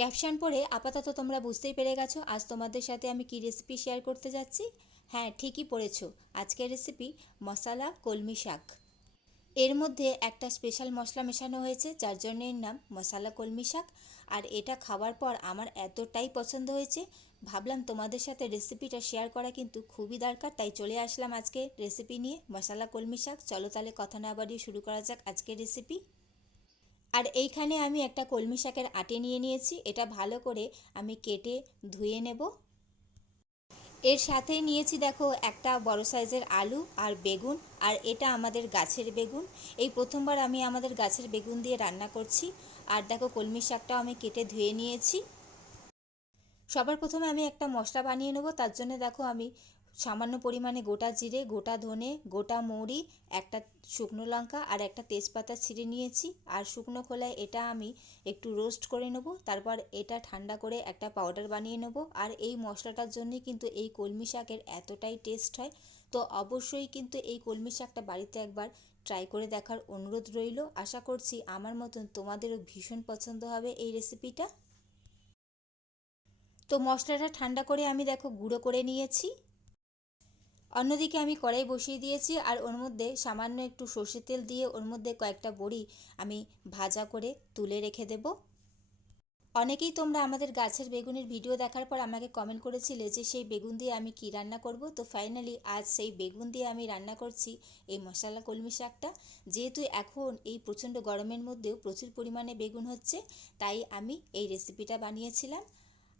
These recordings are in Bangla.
ক্যাপশন পড়ে আপাতত তোমরা বুঝতেই পেরে গেছো আজ তোমাদের সাথে আমি কি রেসিপি শেয়ার করতে যাচ্ছি। হ্যাঁ, ঠিকই পড়েছো। আজকের রেসিপি মশালা কলমি শাক। এর মধ্যে একটা স্পেশাল মশলা মেশানো হয়েছে, যার জন্য এর নাম মশালা কলমি শাক। আর এটা খাওয়ার পর আমার এতটাই পছন্দ হয়েছে, ভাবলাম তোমাদের সাথে রেসিপিটা শেয়ার করা কিন্তু খুবই দরকার, তাই চলে আসলাম আজকে রেসিপি নিয়ে মশালা কলমি শাক। চলো তাহলে কথা না বাড়িয়ে শুরু করা যাক আজকের রেসিপি। আর এইখানে আমি একটা কলমি শাকের আটি নিয়ে নিয়েছি, এটা ভালো করে আমি কেটে ধুয়ে নেব। এর সাথেই নিয়েছি দেখো একটা বড় সাইজের আলু আর বেগুন, আর এটা আমাদের গাছের বেগুন। এই প্রথমবার আমি আমাদের গাছের বেগুন দিয়ে রান্না করছি। আর দেখো কলমি শাকটাও আমি কেটে ধুয়ে নিয়েছি। সবার প্রথমে আমি একটা মশলা বানিয়ে নেব, তার জন্য দেখো আমি সামান্য পরিমাণে গোটা জিরে, গোটা ধনে, গোটা মৌরি, একটা শুকনো লঙ্কা আর একটা তেজপাতা ছিঁড়ে নিয়েছি। আর শুকনো খোলায় এটা আমি একটু রোস্ট করে নেব, তারপর এটা ঠান্ডা করে একটা পাউডার বানিয়ে নেব। আর এই মশলাটার জন্যই কিন্তু এই কলমি শাকের এতটাই টেস্ট হয়। তো অবশ্যই কিন্তু এই কলমি শাকটা বাড়িতে একবার ট্রাই করে দেখার অনুরোধ রইল। আশা করছি আমার মতন তোমাদেরও ভীষণ পছন্দ হবে এই রেসিপিটা। তো মশলাটা ঠান্ডা করে আমি দেখো গুঁড়ো করে নিয়েছি। অন্যদিকে আমি কড়াই বসিয়ে দিয়েছি, আর ওর মধ্যে সামান্য একটু সর্ষের তেল দিয়ে ওর মধ্যে কয়েকটা বড়ি আমি ভাজা করে তুলে রেখে দেব। অনেকেই তোমরা আমাদের গাছের বেগুনের ভিডিও দেখার পর আমাকে কমেন্ট করেছিলে যে সেই বেগুন দিয়ে আমি কি রান্না করব। তো ফাইনালি আজ সেই বেগুন দিয়ে আমি রান্না করছি এই মশলা কলমি শাকটা। যেহেতু এখন এই প্রচণ্ড গরমের মধ্যেও প্রচুর পরিমাণে বেগুন হচ্ছে, তাই আমি এই রেসিপিটা বানিয়েছিলাম।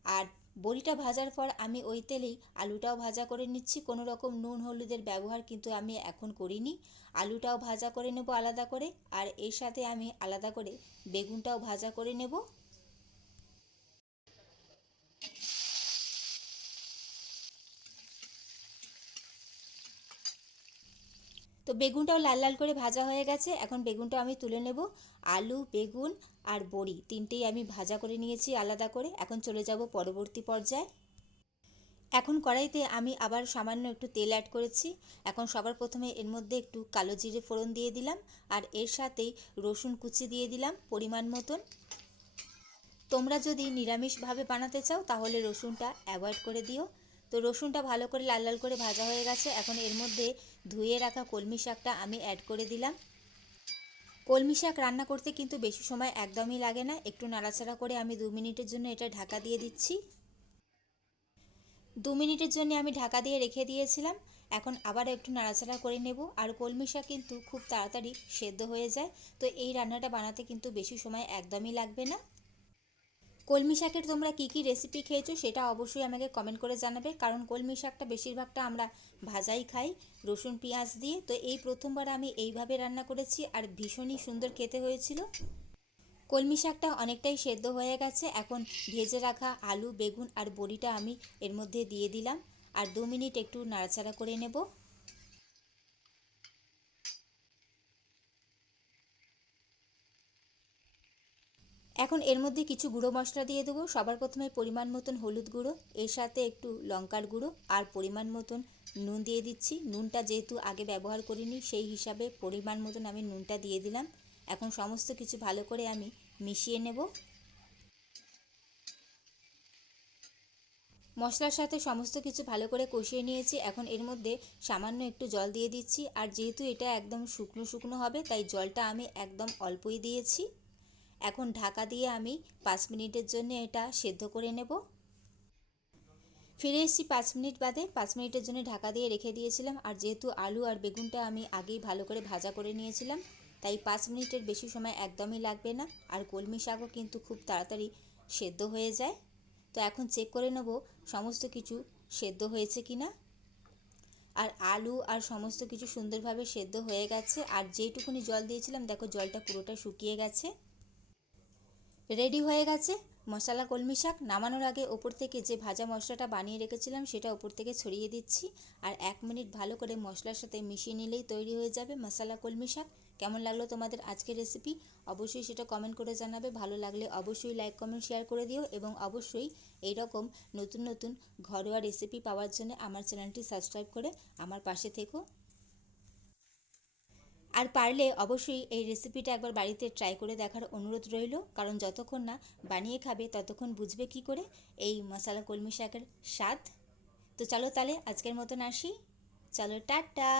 আর বড়িটা ভাজার পর আমি ওই তেলেই আলুটাও ভাজা করে নিচ্ছি। কোনো রকম নুন হলুদের ব্যবহার কিন্তু আমি এখন করিনি। আলুটাও ভাজা করে নেব আলাদা করে, আর এর সাথে আমি আলাদা করে বেগুনটাও ভাজা করে নেব। তো বেগুনটাও লাল লাল করে ভাজা হয়ে গেছে, এখন বেগুনটা আমি তুলে নেব। আলু, বেগুন আর বড়ি তিনটেই আমি ভাজা করে নিয়েছি আলাদা করে। এখন চলে যাব পরবর্তী পর্যায়ে। এখন কড়াইতে আমি আবার সামান্য একটু তেল অ্যাড করেছি। এখন সবার প্রথমে এর মধ্যে একটু কালো জিরে ফোড়ন দিয়ে দিলাম, আর এর সাথেই রসুন কুচি দিয়ে দিলাম পরিমাণ মতন। তোমরা যদি নিরামিষভাবে বানাতে চাও তাহলে রসুনটা অ্যাভয়েড করে দিও। তো রসুনটা ভালো করে লাল লাল করে ভাজা হয়ে গেছে, এখন এর মধ্যে ধুয়ে রাখা কলমি শাকটা আমি অ্যাড করে দিলাম। কলমি শাক রান্না করতে কিন্তু বেশি সময় একদমই লাগে না, একটু নাড়াচাড়া করে আমি 2 মিনিটের জন্য এটা ঢাকা দিয়ে দিচ্ছি। 2 মিনিটের জন্য আমি ঢাকা দিয়ে রেখে দিয়েছিলাম। এখন আবার একটু নাড়াচাড়া করে নেব। আর কলমি শাক কিন্তু খুব তাড়াতাড়ি সেদ্ধ হয়ে যায়, তো এই রান্নাটা বানাতে কিন্তু বেশি সময় একদমই লাগবে না। কলমি শাকের তোমরা কী কী রেসিপি খেয়েছো সেটা অবশ্যই আমাকে কমেন্ট করে জানাবে, কারণ কলমি শাকটা বেশিরভাগটা আমরা ভাজাই খাই রসুন পেঁয়াজ দিয়ে। তো এই প্রথমবার আমি এইভাবে রান্না করেছি, আর ভীষণই সুন্দর খেতে হয়েছিল। কলমি শাকটা অনেকটাই সেদ্ধ হয়ে গেছে, এখন ভেজে রাখা আলু, বেগুন আর বড়িটা আমি এর মধ্যে দিয়ে দিলাম, আর 2 মিনিট একটু নাড়াচাড়া করে নেব। এখন এর মধ্যে কিছু গুঁড়ো মশলা দিয়ে দেবো। সবার প্রথমে পরিমাণ মতন হলুদ গুঁড়ো, এর সাথে একটু লঙ্কার গুঁড়ো আর পরিমাণ মতন নুন দিয়ে দিচ্ছি। নুনটা যেহেতু আগে ব্যবহার করিনি, সেই হিসাবে পরিমাণ মতন আমি নুনটা দিয়ে দিলাম। এখন সমস্ত কিছু ভালো করে আমি মিশিয়ে নেব। মশলার সাথে সমস্ত কিছু ভালো করে কষিয়ে নিয়েছি। এখন এর মধ্যে সামান্য একটু জল দিয়ে দিচ্ছি, আর যেহেতু এটা একদম শুকনো শুকনো হবে তাই জলটা আমি একদম অল্পই দিয়েছি। এখন ঢাকা দিয়ে আমি 5 মিনিটের জন্য এটা সেদ্ধ করে নেব। ফিরে এসেছি 5 মিনিট বাদে। 5 মিনিটের জন্য ঢাকা দিয়ে রেখে দিয়েছিলাম, আর যেহেতু আলু আর বেগুনটা আমি আগেই ভালো করে ভাজা করে নিয়েছিলাম, তাই 5 মিনিটের বেশি সময় একদমই লাগবে না। আর কলমি শাকও কিন্তু খুব তাড়াতাড়ি সেদ্ধ হয়ে যায়। তো এখন চেক করে নেব সমস্ত কিছু সেদ্ধ হয়েছে কি না। আর আলু আর সমস্ত কিছু সুন্দরভাবে সেদ্ধ হয়ে গেছে, আর যেইটুকুনি জল দিয়েছিলাম দেখো জলটা পুরোটা শুকিয়ে গেছে। রেডি হয়ে গেছে মশলা কলমি শাক। নামানোর আগে ওপর থেকে যে ভাজা মশলাটা বানিয়ে রেখেছিলাম সেটা ওপর থেকে ছড়িয়ে দিচ্ছি, আর 1 মিনিট ভালো করে মশলার সাথে মিশিয়ে নিলেই তৈরি হয়ে যাবে মশলা কলমি শাক। কেমন লাগলো তোমাদের আজকের রেসিপি অবশ্যই সেটা কমেন্ট করে জানাবে। ভালো লাগলে অবশ্যই লাইক কমেন্ট শেয়ার করে দিও, এবং অবশ্যই এইরকম নতুন নতুন ঘরোয়া রেসিপি পাওয়ার জন্য আমার চ্যানেলটি সাবস্ক্রাইব করে আমার পাশে থেকো। আর পারলে অবশ্যই এই রেসিপিটা একবার বাড়িতে ট্রাই করে দেখার অনুরোধ রইল, কারণ যতক্ষণ না বানিয়ে খাবে ততক্ষণ বুঝবে কি করে এই মশালা কলমি শাকের স্বাদ। তো চলো তাহলে আজকের মতন আসি, চলো টাটা।